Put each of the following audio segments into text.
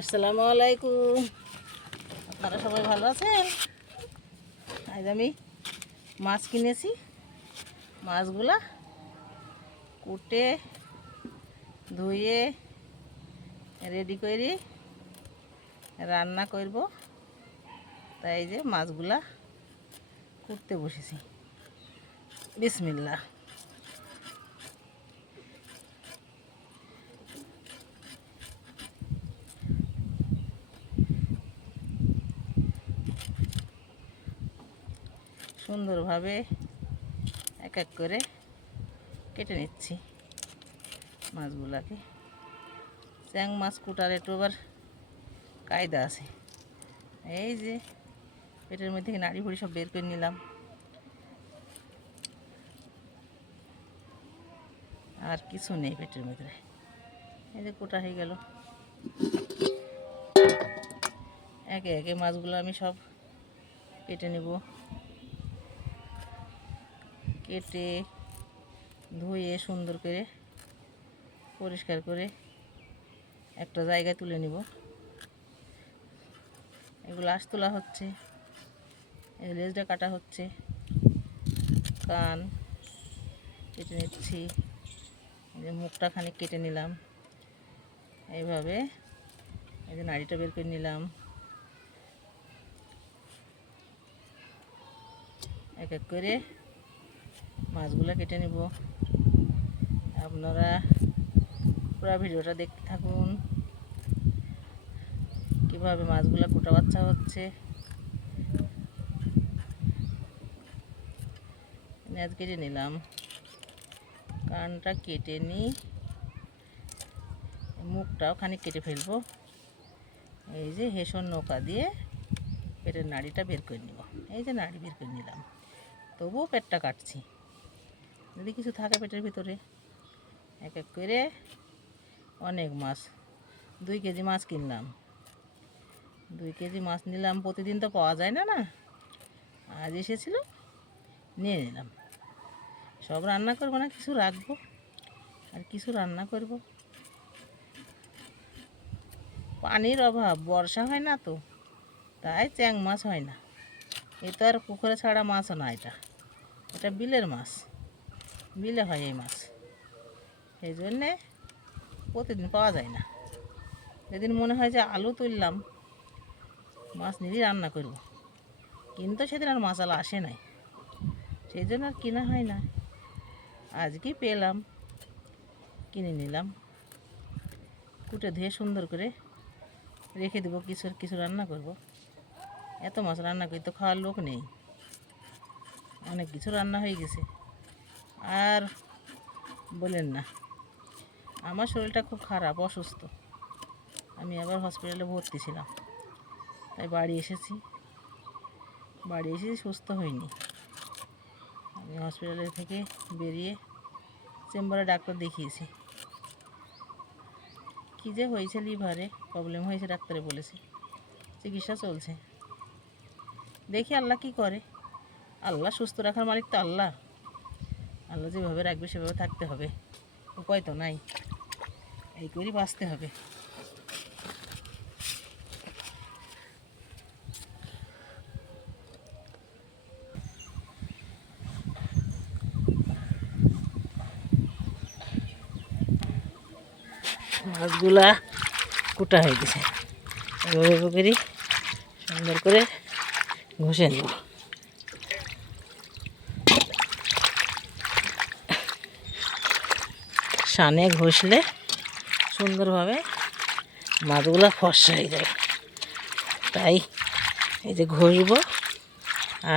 আসসালামু আলাইকুম। আপনারা সবাই ভালো আছেন? আজ আমি মাছ কিনেছি। মাছগুলা কুটে ধুয়ে রেডি করে রান্না করব। তাই যে মাছগুলা কুটতে বসেছি। বিসমিল্লাহ। সুন্দরভাবে এক এক করে কেটে নিচ্ছি মাছগুলাকে। চ্যাং মাছ কুটার একটু আবার কায়দা আছে। এই যে পেটের মধ্যে থেকে নাড়ি ভুড়ি সব বের করে নিলাম। আর কিছু নেই পেটের মধ্যে। এই যে কোটা হয়ে গেল। একে একে মাছগুলো আমি সব কেটে নেব। কেটে ধুয়ে সুন্দর করে পরিষ্কার করে একটা জায়গায় তুলে নিব। এগুলো আঁশ তোলা হচ্ছে, এই লেজটা কাটা হচ্ছে, কান কেটে নিচ্ছি, এই যে মুখটা খানিক কেটে নিলাম। এইভাবে এই যে নাড়িটা বের করে নিলাম। এক এক করে মাছগুলো কেটে নিব। আপনারা পুরো ভিডিওটা দেখতে থাকুন, কীভাবে মাছগুলো কোটা বাচ্চা হচ্ছে। পেঁয়াজ কেটে নিলাম, কানটা কেটে নিই, মুখটাও খানিক কেটে ফেলবো। এই যে হেসর নৌকা দিয়ে পেটের নাড়িটা বের করে নিব। এই যে নাড়ি বের করে নিলাম, তবুও পেটটা কাটছি, যদি কিছু থাকে পেটের ভিতরে। এক এক করে অনেক মাছ, 2 কেজি মাছ কিনলাম। 2 কেজি মাছ নিলাম। প্রতিদিন তো পাওয়া যায় না, না আজ এসেছিল, নিয়ে নিলাম। সব রান্না করবো না, কিছু রাখবো আর কিছু রান্না করব। পানির অভাব, বর্ষা হয় না তো, তাই চ্যাং মাছ হয় না। এ তো আর পুকুরে ছাড়া মাছও না, এটা বিলের মাছ, বিলে হয় এই মাছ। সেই জন্যে প্রতিদিন পাওয়া যায় না। যেদিন মনে হয় যে আলু তুললাম, মাছ নিজেই রান্না করব, কিন্তু সেদিন আর মাছালা আসে নাই, সেই জন্য আর কেনা হয় না। আজকেই পেলাম, কিনে নিলাম। কুটে ধুয়ে সুন্দর করে রেখে দেবো, কিছু কিছু রান্না করব। এত মাছ রান্না করি তো খাওয়ার লোক নেই, অনেক কিছু রান্না হয়ে গেছে। আর বলেন না, আমার শরীরটা খুব খারাপ, অসুস্থ। আমি আবার হসপিটালে ভর্তি ছিলাম, তাই বাড়ি এসেছি। সুস্থ হইনি। আমি হসপিটালের থেকে বেরিয়ে চেম্বারে ডাক্তার দেখিয়েছি। কী যে হয়েছে, লিভারে প্রবলেম হয়েছে, ডাক্তারে বলেছে। চিকিৎসা চলছে, দেখি আল্লাহ কি করে। আল্লাহ সুস্থ রাখার মালিক তো আল্লাহ। আল্লাহ যেভাবে রাখবে সেভাবে থাকতে হবে, উপায় তো নাই, এই করেই বাঁচতে হবে। মাছগুলা কুটা হয়ে গেছে, এভাবে করে সুন্দর করে ঘষে নেব। সানে ঘষলে সুন্দরভাবে মাছগুলা ফর্সা হয়ে যায়, তাই এই যে ঘষবো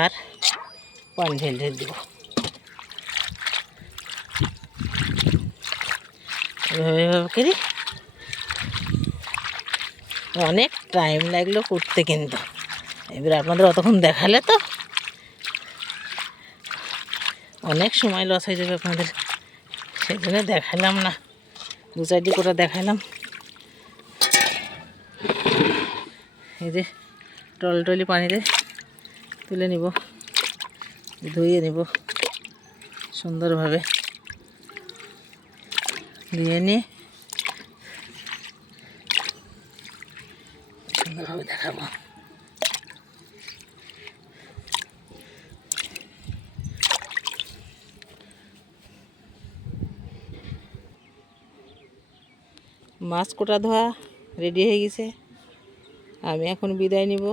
আর পানি ঢেলে দেবো। এভাবে করি। অনেক টাইম লাগলো করতে, কিন্তু এবার আপনাদের অতক্ষণ দেখালে তো অনেক সময় লস হয়ে যাবে আপনাদের, সেই জন্য দেখালাম না, 2-4টি করে দেখালাম। এই যে টলি পানিতে তুলে নিব, ধুয়ে নিব সুন্দরভাবে। ধুয়ে নিয়ে সুন্দরভাবে দেখাবো। মাছ কোটা ধোয়া রেডি হয়ে গেছে, আমি এখন বিদায় নিব।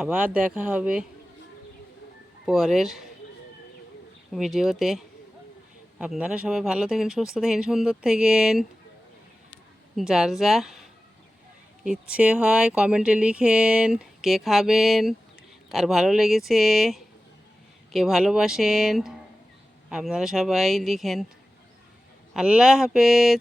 আবার দেখা হবে পরের ভিডিওতে। আপনারা সবাই ভালো থাকেন, সুস্থ থাকেন, সুন্দর থাকেন। যার যা ইচ্ছে হয় কমেন্টে লিখেন, কে খাবেন, কার ভালো লেগেছে, কে ভালোবাসেন, আপনারা সবাই লিখেন। আল্লাহ হাফেজ।